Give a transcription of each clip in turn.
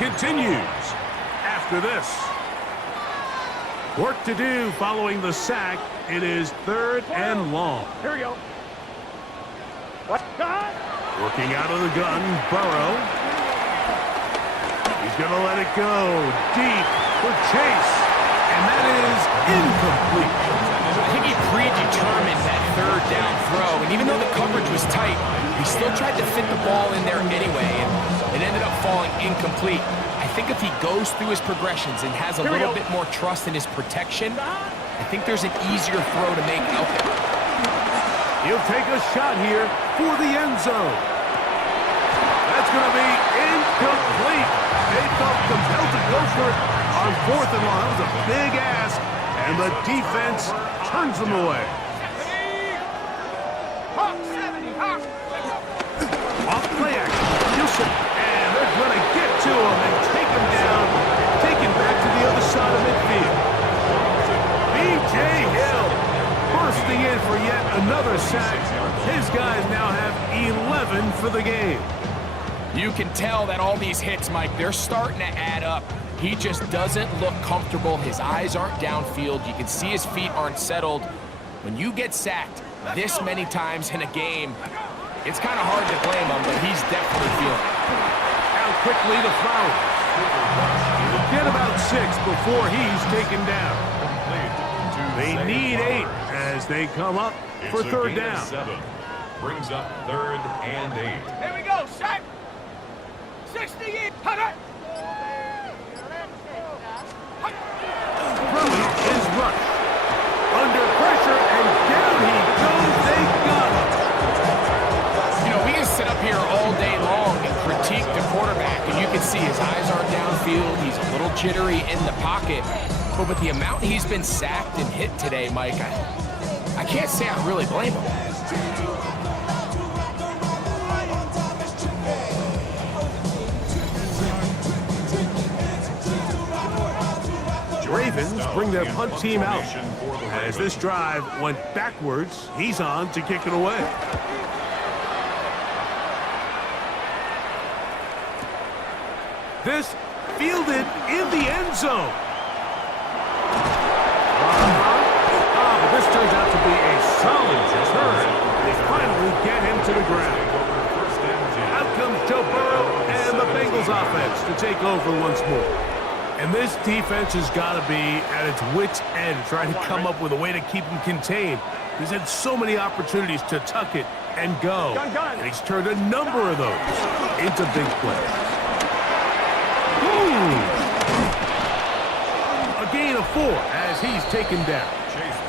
continues after this. Work to do following the sack. It is 3rd and long. Here we go. What? Working out of the gun, Burrow. He's going to let it go deep for Chase. And that is incomplete. I think he predetermined that 3rd down throw. And even though the coverage was tight, he still tried to fit the ball in there anyway. And it ended up falling incomplete. I think if he goes through his progressions and has a little bit more trust in his protection, I think there's an easier throw to make out there. He'll take a shot here for the end zone. That's going to be incomplete. They felt compelled to go for it on 4th and long. That was a big ask, and the defense turns them away. Off play action, Houston, and they're going to get to him and take him down, take him back to the other side of midfield. B.J. Hill bursting in for yet another sack. His guys now have 11 for the game. You can tell that all these hits, Mike, they're starting to add up. He just doesn't look comfortable. His eyes aren't downfield. You can see his feet aren't settled. When you get sacked this many times in a game, it's kind of hard to blame him, but he's definitely feeling it. Out quickly to Flowers. He'll get about 6 before he's taken down. They need 8 as they come up for 3rd down. 7. Brings up 3rd and 8. Here we go, sack. 68. Rui is rushed. Under pressure, and down he goes. They got him. You know, we can sit up here all day long and critique the quarterback, and you can see his eyes aren't downfield. He's a little jittery in the pocket. But with the amount he's been sacked and hit today, Mike, I can't say I really blame him. Ravens bring their punt team out. As this drive went backwards, he's on to kick it away. This fielded in the end zone. But this turns out to be a solid turn. They finally get him to the ground. Out comes Joe Burrow and the Bengals offense to take over once more. And this defense has got to be at its wits' end, trying to come up with a way to keep him contained. He's had so many opportunities to tuck it and go. And he's turned a number of those into big plays. A gain of 4 as he's taken down.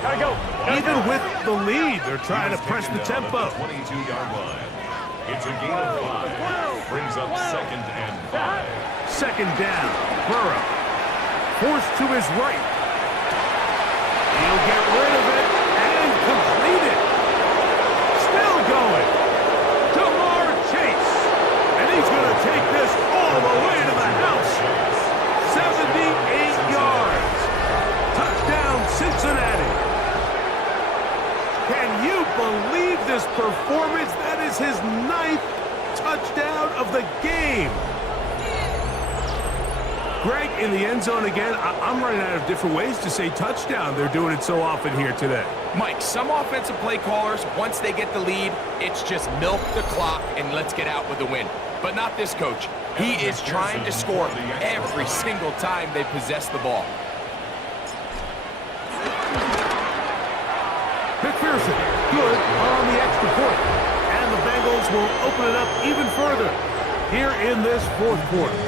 Gotta go. Even with the lead, they're trying to press the tempo. 22-yard line. It's a gain of 5. Brings up 2nd and 5. 2nd down. Burrow. Forced to his right. He'll get rid of it and complete it. Still going. Jamar Chase. And he's going to take this all the way to the house. 78 yards. Touchdown, Cincinnati. Can you believe this performance? That is his 9th touchdown of the game. Greg, in the end zone again, I'm running out of different ways to say touchdown. They're doing it so often here today. Mike, some offensive play callers, once they get the lead, it's just milk the clock and let's get out with the win. But not this coach. He is trying to score every single time they possess the ball. McPherson, good on the extra point. And the Bengals will open it up even further here in this 4th quarter.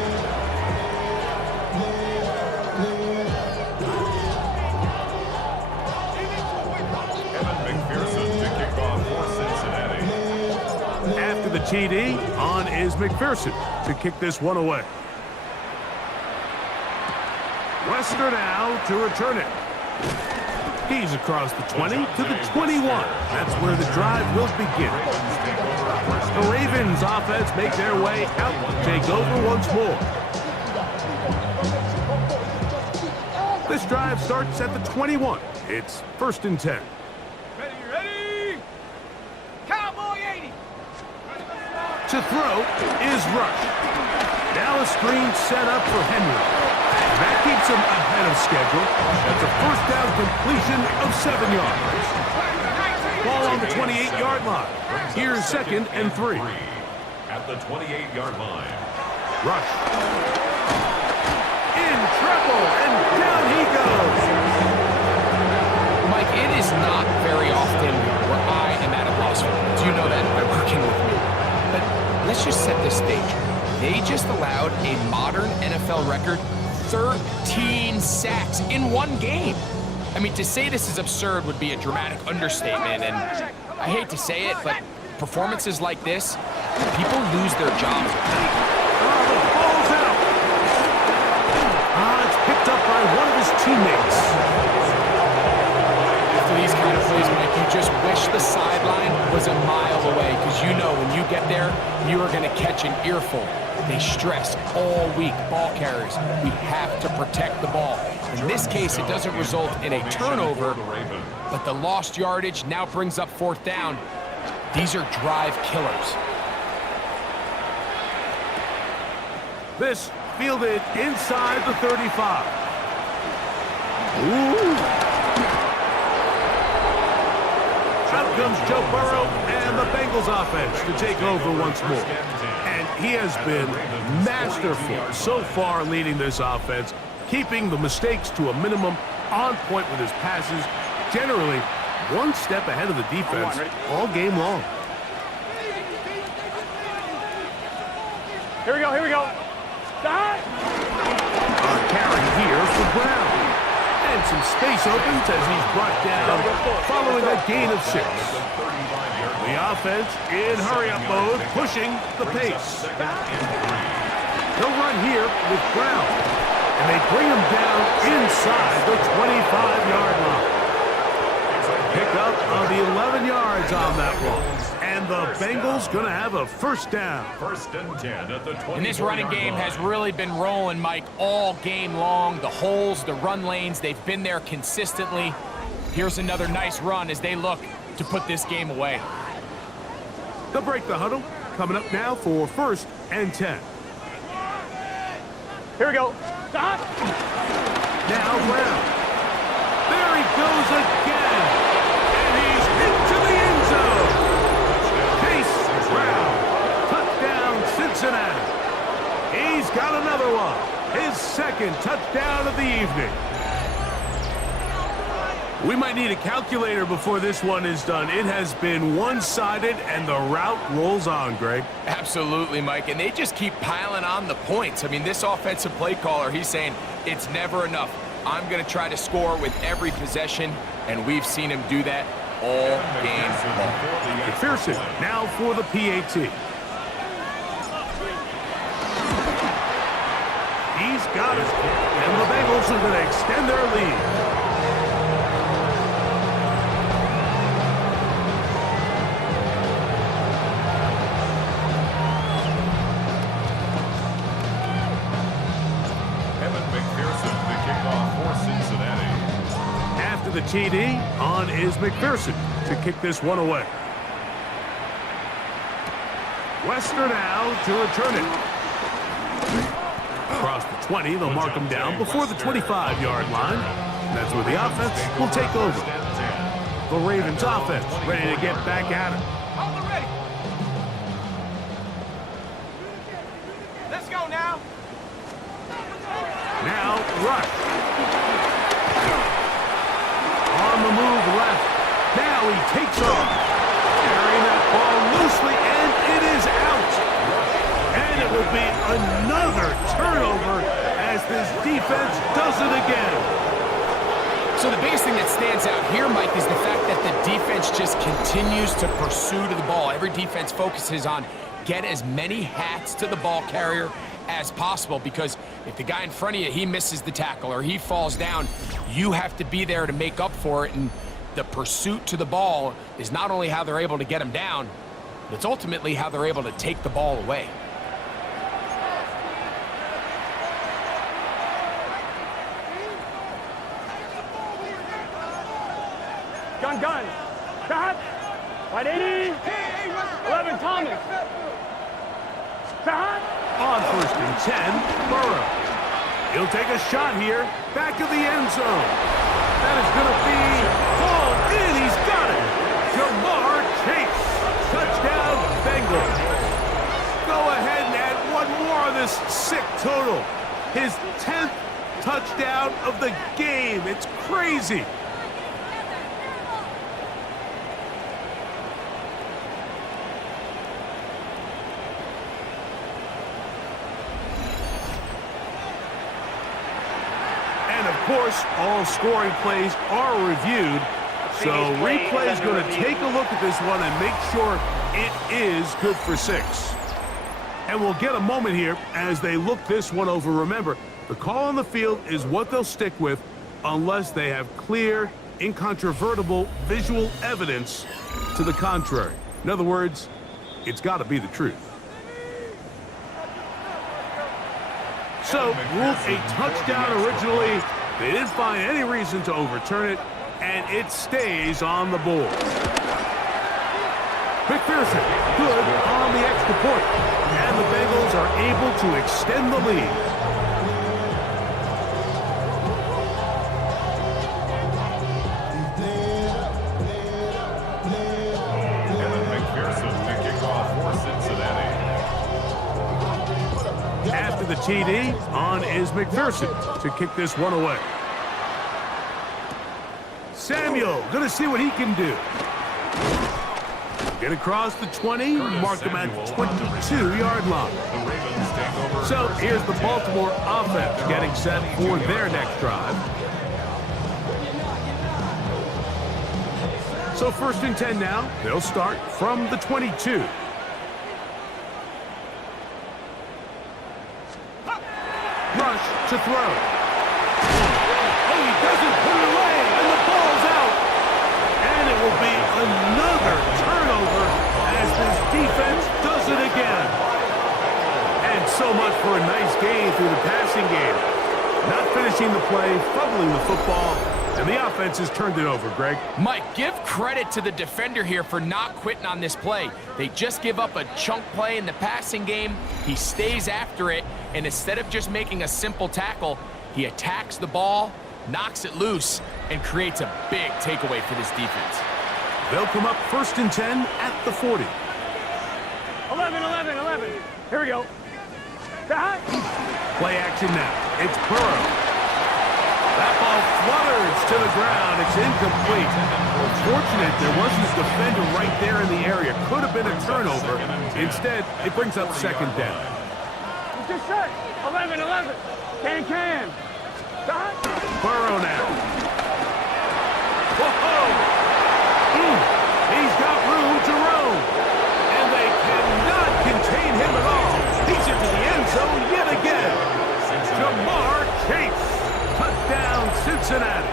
After the TD, on is McPherson to kick this one away. Wester now to return it. He's across the 20 to the 21. That's where the drive will begin. The Ravens offense make their way out to take over once more. This drive starts at the 21. It's 1st and 10. Ready? Cowboy 80. To throw is Rush. Now a screen set up for Henry. That keeps him ahead of schedule. That's a first down completion of 7 yards. Ball on the 28-yard line. Here's 2nd and 3. At the 28-yard line. Rush. In trouble, and down he goes. Mike, it is not very often where I am at a loss for words. You know that by working with me. But let's just set this stage. They just allowed a modern NFL record 13 sacks in one game. I mean, to say this is absurd would be a dramatic understatement, and I hate to say it, but performances like this, people lose their jobs. Oh, the ball's out. It's picked up by one of his teammates. After these kind of plays, Mike, you just wish the sideline was a mile away, because you know when you get there, you are going to catch an earful. They stress all week, ball carriers. We have to protect the ball. In this case, it doesn't result in a turnover, but the lost yardage now brings up 4th down. These are drive killers. This fielded inside the 35. Ooh. Out comes Joe Burrow and the Bengals offense to take over once more. And he has been masterful so far leading this offense, keeping the mistakes to a minimum, on point with his passes, generally one step ahead of the defense all game long. Here we go. Stop! A carry here for Brown. And some space opens as he's brought down following a gain of 6. The offense in hurry-up mode, pushing the pace. They'll run here with Brown. And they bring him down inside the 25-yard line. Pick up of the 11 yards on that one. And the Bengals going to have a first down. 1st and 10 at the 20. And this running game has really been rolling, Mike, all game long. The holes, the run lanes, they've been there consistently. Here's another nice run as they look to put this game away. They'll break the huddle. Coming up now for 1st and 10. Here we go. Stop! Now Brown. There he goes again. And he's into the end zone. Chase Brown. Touchdown, Cincinnati. He's got another one. His 2nd touchdown of the evening. We might need a calculator before this one is done. It has been one-sided, and the route rolls on, Greg. Absolutely, Mike, and they just keep piling on the points. I mean, this offensive play caller, he's saying it's never enough. I'm going to try to score with every possession, and we've seen him do that all game long. McPherson now for the PAT. He's got it, and the Bengals are going to extend their lead. The TD on is McPherson to kick this one away. Wester now to return it. Across the 20, they'll mark him down before the 25-yard line. That's where the offense will take over. The Ravens offense ready to get back at it. Let's go now. Now rush. On the move left. Now he takes off. Carrying that ball loosely, and it is out. And it will be another turnover as this defense does it again. So the biggest thing that stands out here, Mike, is the fact that the defense just continues to pursue to the ball. Every defense focuses on get as many hats to the ball carrier as possible, because if the guy in front of you, he misses the tackle or he falls down, you have to be there to make up for it. And the pursuit to the ball is not only how they're able to get him down, but it's ultimately how they're able to take the ball away. Gun. Shot. Right 80. 11 Thomas. Shot. On 1st and 10, Burrow. He'll take a shot here, back of the end zone. That is going to be called in. He's got it. Jamar Chase. Touchdown, Bengals. Go ahead and add one more on this sick total. His 10th touchdown of the game. It's crazy. And of course, all scoring plays are reviewed. So replay is going to take a look at this one and make sure it is good for 6. And we'll get a moment here as they look this one over. Remember, the call on the field is what they'll stick with unless they have clear, incontrovertible visual evidence to the contrary. In other words, it's got to be the truth. So, ruled a touchdown originally. They didn't find any reason to overturn it, and it stays on the board. McPherson, good on the extra point. And the Bengals are able to extend the lead. And McPherson to kick off for Cincinnati. After the TD, on is McPherson to kick this one away. Samuel, going to see what he can do. Get across the 20, mark him at 22-yard line. So here's the Baltimore offense getting set for their next drive. So 1st and 10 now. They'll start from the 22. Rush to throw. Oh, he doesn't put it away, and the ball's out. And it will be another turnover as this defense does it again. And so much for a nice gain through the passing game. Not finishing the play, fumbling the football, and the offense has turned it over, Greg. Mike, give credit to the defender here for not quitting on this play. They just give up a chunk play in the passing game. He stays after it, and instead of just making a simple tackle, he attacks the ball, knocks it loose, and creates a big takeaway for this defense. They'll come up 1st and 10 at the 40. 11. Here we go. Play action now. It's Burrow. That ball flutters to the ground. It's incomplete. Unfortunate there wasn't a defender right there in the area. Could have been a turnover. Instead, it brings up 2nd down. Just set. 11. Can. Burrow now. Whoa! He's got room to roam. And they cannot contain him at all. He's into the end zone yet again. Jamar Chase. Touchdown, Cincinnati.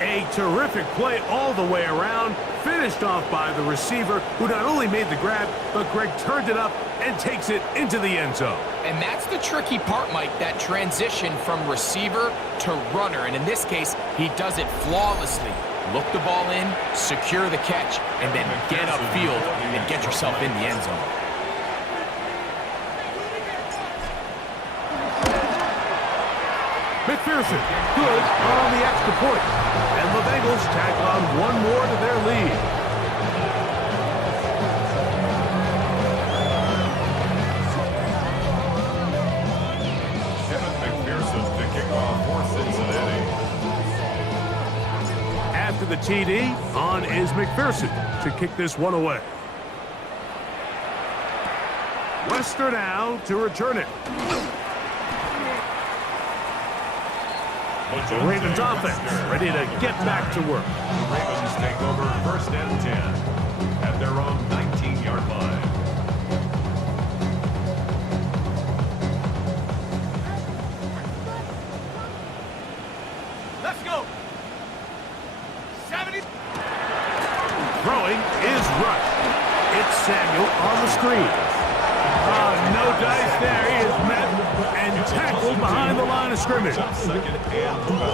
A terrific play all the way around. Finished off by the receiver, who not only made the grab, but Greg turned it up and takes it into the end zone. And that's the tricky part, Mike, that transition from receiver to runner. And in this case, he does it flawlessly. Look the ball in, secure the catch, and then get upfield and get yourself in the end zone. McPherson, good on the extra point. And the Bengals tack on one more to their lead. McPherson to kick off for Cincinnati. After the TD, on is McPherson to kick this one away. Wester now to return it. The Ravens offense ready to get back to work. The Ravens take over 1st and 10 at their own 19-yard line. Let's go. 70. Throwing is Rush. It's Samuel on the screen. No dice there. He is met and tackled behind the line of scrimmage.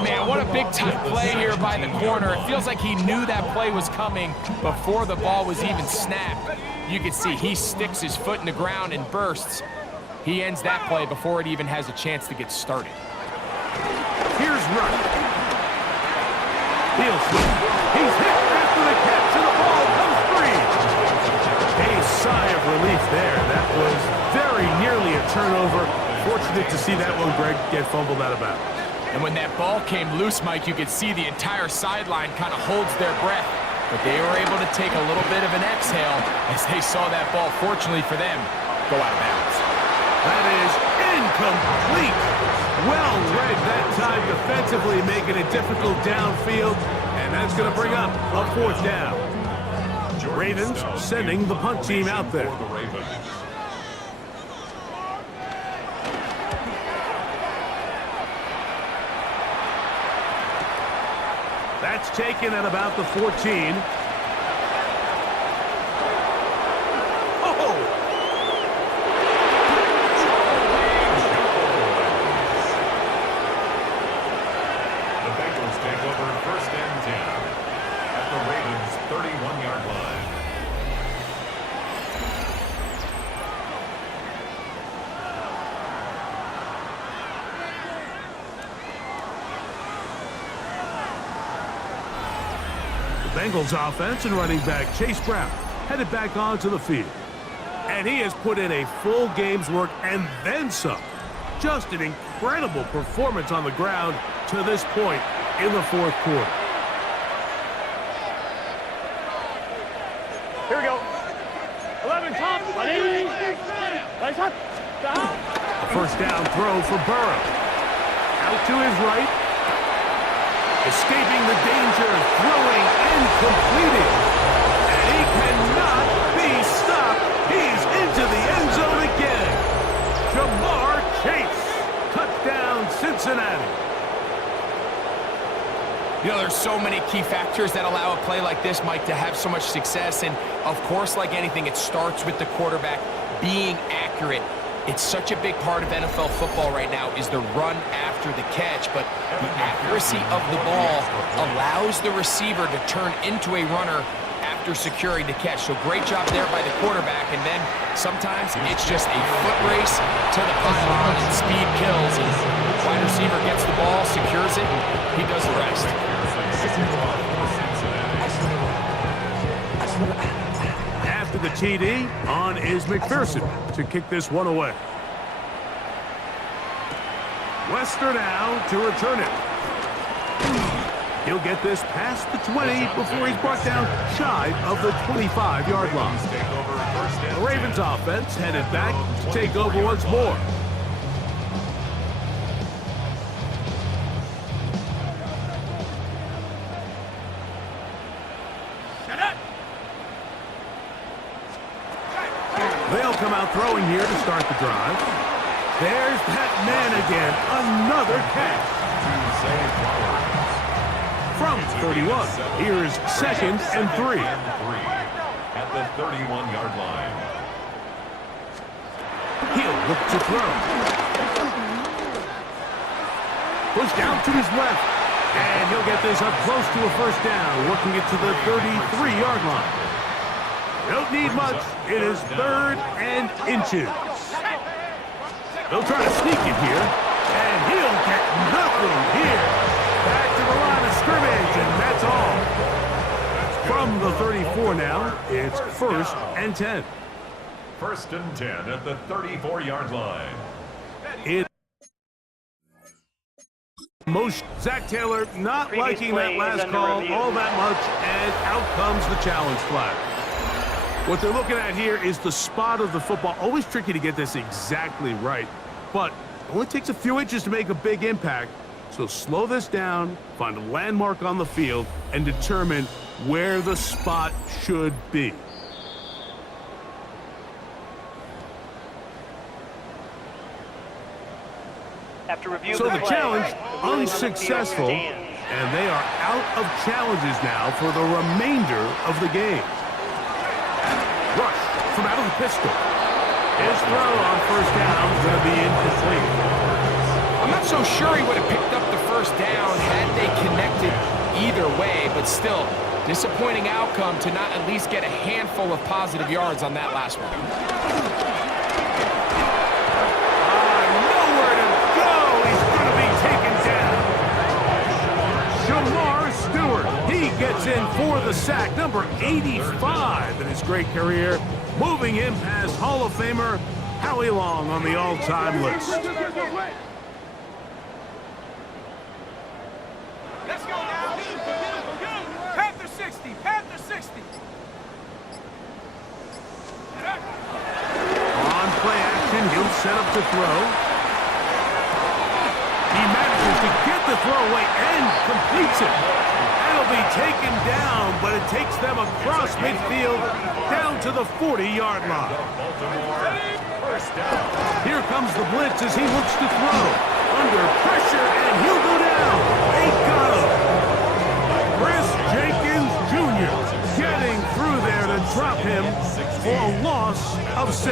Man, what a big-time play here by the corner. It feels like he knew that play was coming before the ball was even snapped. You can see he sticks his foot in the ground and bursts. He ends that play before it even has a chance to get started. Here's Rush. He'll swing. He's hit after the catch, and the ball comes free. A sigh of relief there. That was very nearly a turnover. Fortunate to see that one, Greg, get fumbled out of bounds. And when that ball came loose, Mike, you could see the entire sideline kind of holds their breath. But they were able to take a little bit of an exhale as they saw that ball, fortunately for them, go out of bounds. That is incomplete. Well read that time defensively, making it difficult downfield. And that's going to bring up a 4th down. Ravens sending the punt team out there. That's taken at about the 14. Oh! The Bengals take over 1st and 10 at the Ravens' 31-yard line. Bengals offense and running back Chase Brown headed back onto the field. And he has put in a full game's work and then some. Just an incredible performance on the ground to this point in the 4th quarter. Here we go. 11 top. A 1st down throw for Burrow. Out to his right. Escaping the danger, throwing and completing. And he cannot be stopped. He's into the end zone again. Jamar Chase. Touchdown, Cincinnati. You know, there's so many key factors that allow a play like this, Mike, to have so much success. And, of course, like anything, it starts with the quarterback being accurate. It's such a big part of NFL football right now is the run after the catch, but the accuracy of the ball allows the receiver to turn into a runner after securing the catch. So great job there by the quarterback, and then sometimes it's just a foot race to the pylon and speed kills. And wide receiver gets the ball, secures it, he does the rest. After the TD, on is McPherson to kick this one away. Wester now to return it. He'll get this past the 20 before he's brought down shy of the 25-yard line. The Ravens offense headed back to take over once more. They'll come out throwing here to start the drive. There's that man again. Another catch. From 31, here's 2nd and 3. At the 31-yard line. He'll look to throw. Push down to his left. And he'll get this up close to a 1st down, working it to the 33-yard line. Don't need much. It is 3rd and inches. They'll try to sneak it here, and he'll get nothing here. Back to the line of scrimmage, and that's all. From the 34 now, it's 1st and 10. 1st and 10 at the 34-yard line. Zach Taylor not liking that last call all that much, and out comes the challenge flag. What they're looking at here is the spot of the football. Always tricky to get this exactly right, but it only takes a few inches to make a big impact. So slow this down, find a landmark on the field, and determine where the spot should be. So the challenge, unsuccessful, and they are out of challenges now for the remainder of the game. Rush from out of the pistol. His throw on 1st down is going to be incomplete. I'm not so sure he would have picked up the 1st down had they connected either way, but still, Disappointing outcome to not at least get a handful of positive yards on that last one. Nowhere to go. He's going to be taken down. Shamar Stewart, he gets in for the sack, number 85 in his great career, moving him past Hall of Famer Howie Long on the all-time list. Let's go now. Panther 60. Panther 60. On play action, he'll set up to throw. He manages to get the throw away and completes it. That'll be taken down, but it takes them across midfield down to the 40-yard line. Here comes the blitz as he looks to throw. Under pressure, and he'll go down. They got him. Chris Jenkins Jr. getting through there to drop him for a loss of 6.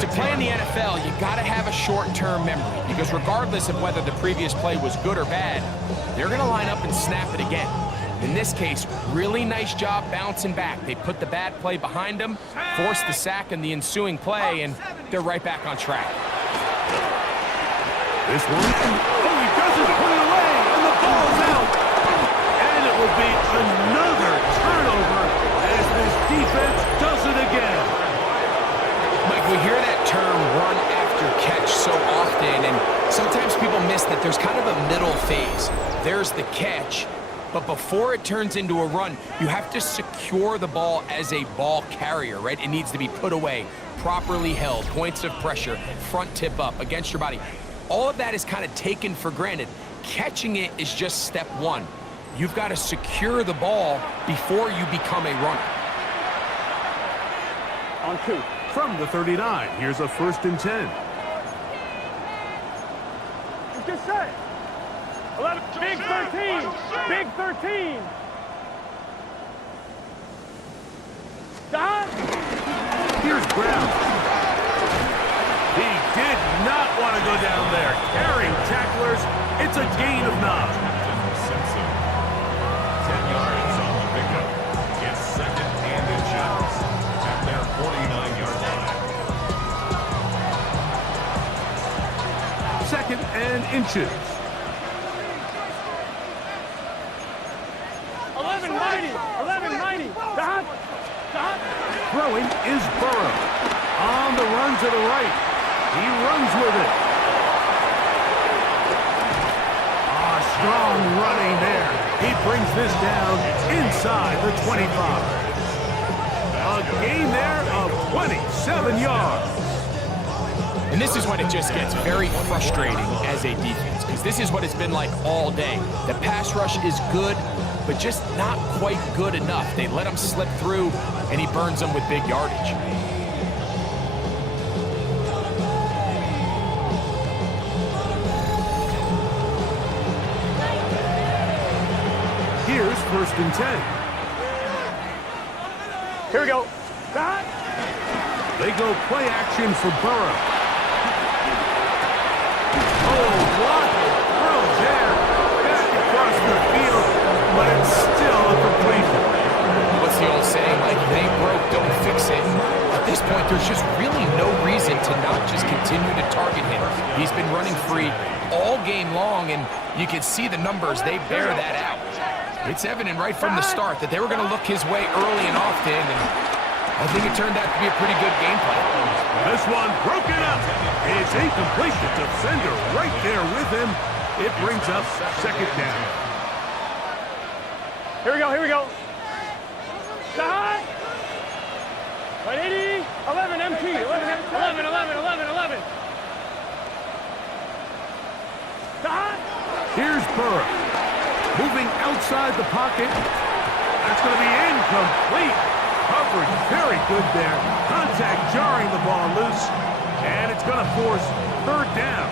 To play in the NFL, you got to have a short-term memory, because regardless of whether the previous play was good or bad, they're going to line up and snap it again. In this case, really nice job bouncing back. They put the bad play behind them, forced the sack in the ensuing play, and they're right back on track. This one, oh, he doesn't put it away, and the ball's out. And it will be another turnover as this defense does it again. Mike, we hear that term run after catch so often, and sometimes people miss that there's kind of a middle phase. There's the catch, but before it turns into a run, you have to secure the ball as a ball carrier, right? It needs to be put away, properly held, points of pressure, front tip up against your body. All of that is kind of taken for granted. Catching it is just step one. You've got to secure the ball before you become a runner. On 2. From the 39, here's a 1st and 10. Get set. 11. Big 13. Big 13. Don. Here's Brown. He did not want to go down there. Carrying tacklers. It's a gain of 9. Simpson. 10 yards on the pickup. It's 2nd and inches at their 49-yard line. 2nd and inches. 1190. 1190. Don. Don. Throwing is Burrow. On the run to the right. He runs with it. Strong running there. He brings this down inside the 25. A gain there of 27 yards. And this is when it just gets very frustrating as a defense, because this is what it's been like all day. The pass rush is good, but just not quite good enough. They let him slip through, and he burns them with big yardage. Here's 1st and 10. Here we go. Don. They go play action for Burrow. Oh, what a throw there. Back across the field, but it's still a completion. What's the old saying, like, if it ain't broke, don't fix it. At this point, there's just really no reason to not just continue to target him. He's been running free all game long, and you can see the numbers, they bear that out. It's evident right from the start that they were going to look his way early and often, and I think it turned out to be a pretty good game plan. This one broken up. It's incomplete. The defender right there with him. It brings up 2nd down. Here we go. Here we go. Don. 180. 11 MT. 11. 11. Don. Here's Burrow. Moving outside the pocket. That's going to be incomplete. Coverage very good there. Contact jarring the ball loose. And it's going to force 3rd down.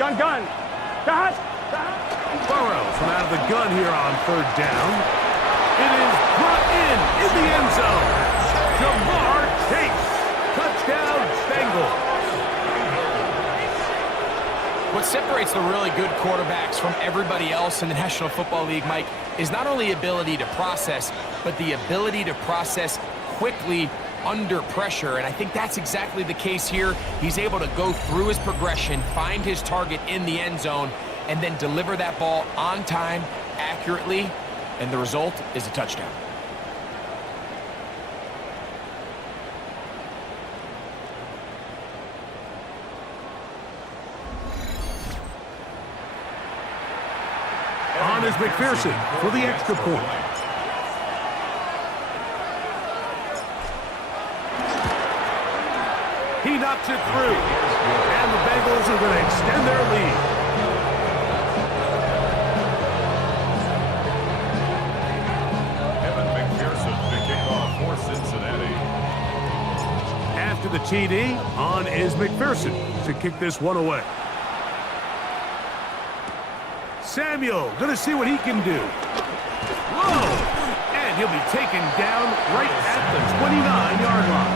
Gun. Don. Burrow from out of the gun here on 3rd down. It is brought in the end zone. Jamar Chase. Touchdown, Bengals. What separates the really good quarterbacks from everybody else in the National Football League, Mike, is not only ability to process, but the ability to process quickly under pressure, and I think that's exactly the case here. He's able to go through his progression, find his target in the end zone, and then deliver that ball on time, accurately, and the result is a touchdown. On is McPherson for the extra point. He knocks it through, and the Bengals are going to extend their lead. Evan McPherson to kick off for Cincinnati. After the TD, on is McPherson to kick this one away. Samuel, going to see what he can do. Whoa! And he'll be taken down right at the 29-yard line.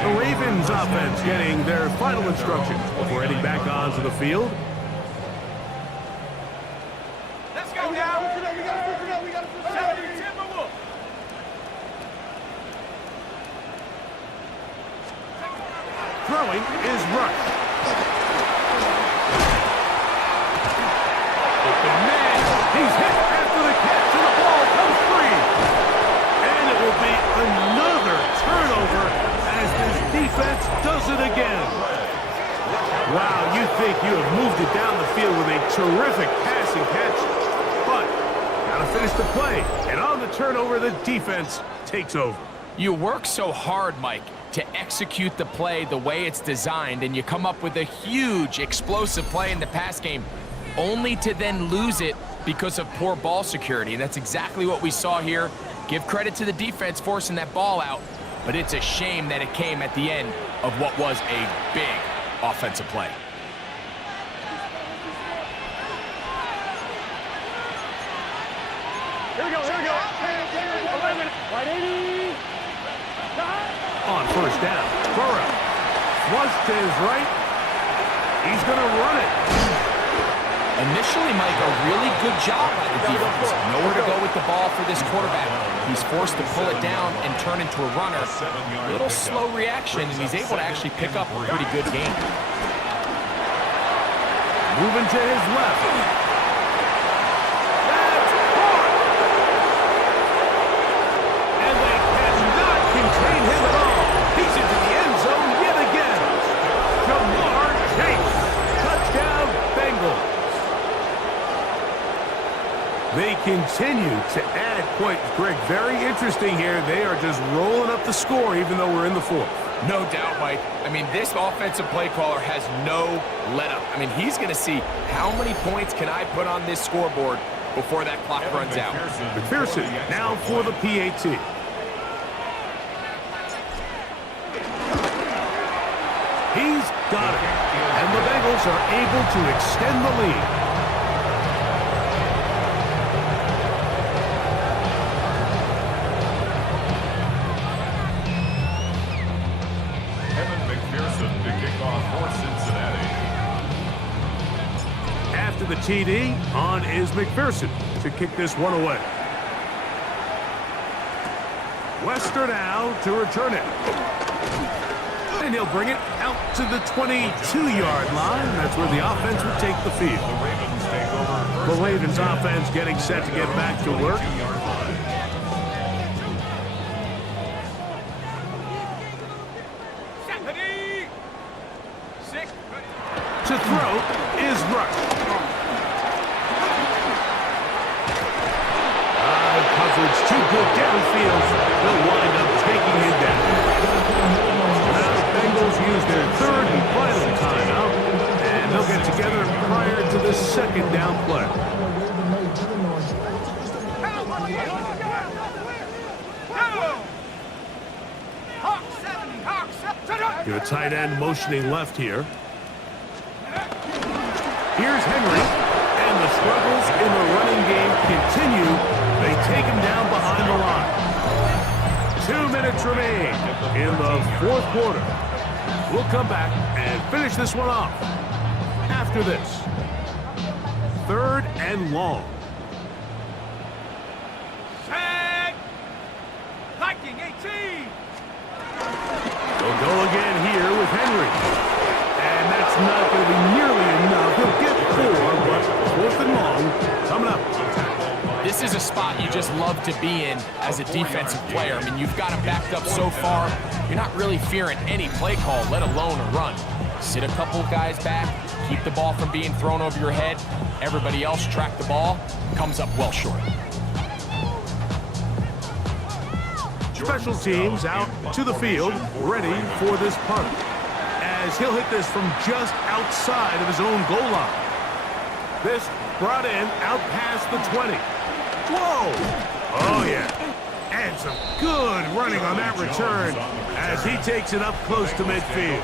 The Ravens offense getting their final instructions before heading back onto the field. Let's go now. We got to Timberwolf. Throwing is Rush. Open man. He's hit after the catch, and the ball comes free. And it will be another turnover as this defense does it again. Wow, you think you have moved it down the field with a terrific passing catch, but gotta finish the play. And on the turnover, the defense takes over. You work so hard, Mike, to execute the play the way it's designed, and you come up with a huge, explosive play in the pass game, only to then lose it because of poor ball security. And that's exactly what we saw here. Give credit to the defense forcing that ball out, but it's a shame that it came at the end of what was a big offensive play. Here we go. On first down, Burrow flush to his right. He's going to run it. Initially, Mike, a really good job by the defense. Nowhere to go with the ball for this quarterback. He's forced to pull it down and turn into a runner. A little slow reaction, and he's able to actually pick up a pretty good game. Moving to his left. They continue to add points. Greg, very interesting here. They are just rolling up the score even though we're in the fourth. No doubt, Mike. I mean, this offensive play caller has no let-up. I mean, he's going to see how many points can I put on this scoreboard before that clock runs out. McPherson now for the PAT. He's got it. And the Bengals are able to extend the lead. After the TD, on is McPherson to kick this one away. Wester now to return it. And he'll bring it out to the 22-yard line. That's where the offense will take the field. The Ravens offense getting set to get back to work. To throw is Rush. Coverage too good downfield. They'll wind up taking him down. Now the Bengals use their third and final timeout, and they'll get together prior to the second down play. Your tight end motioning left here. Here's Henry, and the struggles in the running game continue. They take him down behind the line. 2 minutes remain in the fourth quarter. We'll come back and finish this one off. after this. 3rd and long. Tag! Hiking 18! They'll go again here with Henry. And that's not going to be nearly enough. He'll get 4, but 4th and long coming up. This is a spot you just love to be in as a defensive player. I mean, you've got him backed up so far, you're not really fearing any play call, let alone a run. Sit a couple of guys back, keep the ball from being thrown over your head. Everybody else track the ball, comes up well short. Special teams out to the field, ready for this punt. As he'll hit this from just outside of his own goal line. This brought in out past the 20. Whoa! Oh, yeah. And some good running on that return as he takes it up close to midfield.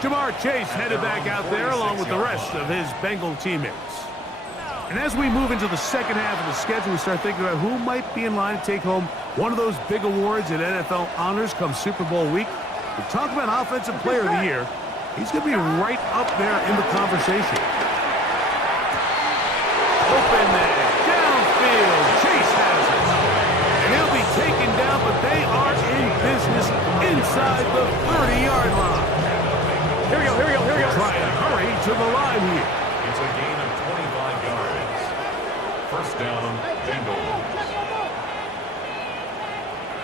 Jamar Chase headed back out there along with the rest of his Bengal teammates. And as we move into the second half of the schedule, we start thinking about who might be in line to take home one of those big awards at NFL honors come Super Bowl week. We talk about Offensive Player of the Year. He's going to be right up there in the conversation. Open there. Downfield. Chase has it. And he'll be taken down, but they are in business inside the 30-yard line. Here we go. Trying to hurry to the line here. It's a gain of 25 yards. First down, Bengals.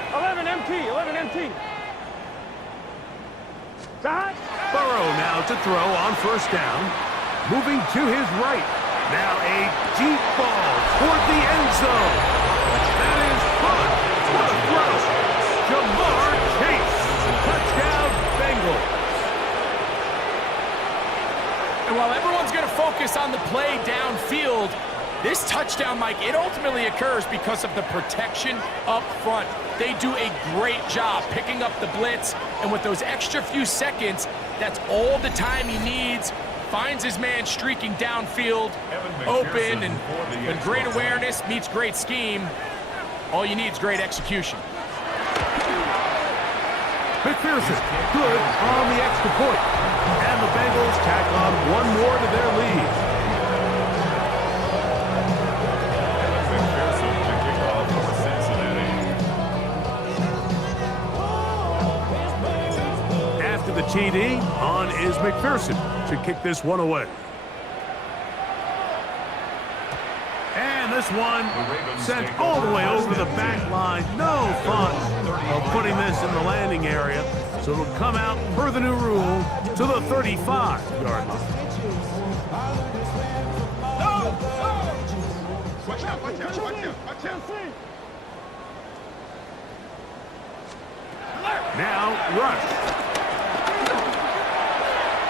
11 MT. Burrow now to throw on first down. Moving to his right. Now a deep ball toward the end zone. That is caught. What a throw. Jamar Chase. Touchdown, Bengals. And while everyone's going to focus on the play downfield, this touchdown, Mike, it ultimately occurs because of the protection up front. They do a great job picking up the blitz, and with those extra few seconds, that's all the time he needs. Finds his man streaking downfield, open, and great awareness meets great scheme. All you need is great execution. McPherson, good on the extra point. And the Bengals tack on one more to their lead. McPherson to kick off for Cincinnati. After the TD, on is McPherson to kick this one away. And this one sent all the way over the back line. No fun of putting this in the landing area. So it'll come out per the new rule to the 35-yard line. Watch out. Now rush.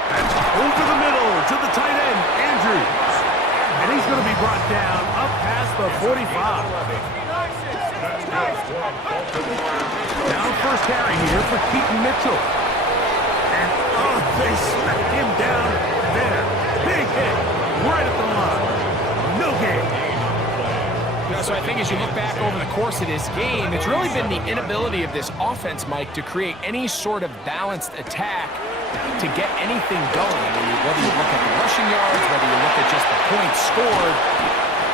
That's over the middle to the tight end, Andrews. And he's going to be brought down up past the 45. Now first carry here for Keaton Mitchell. And they smack him down there. Big hit right at the line. No gain. So I think as you look back over the course of this game, it's really been the inability of this offense, Mike, to create any sort of balanced attack to get anything going. I mean, whether you look at the rushing yards, whether you look at just the points scored,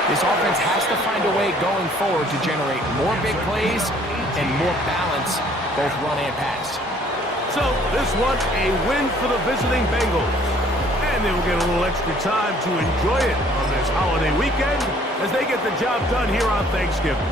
this offense has to find a way going forward to generate more big plays and more balance, both run and pass. So this one, a win for the visiting Bengals. And they will get a little extra time to enjoy it on this holiday weekend as they get the job done here on Thanksgiving.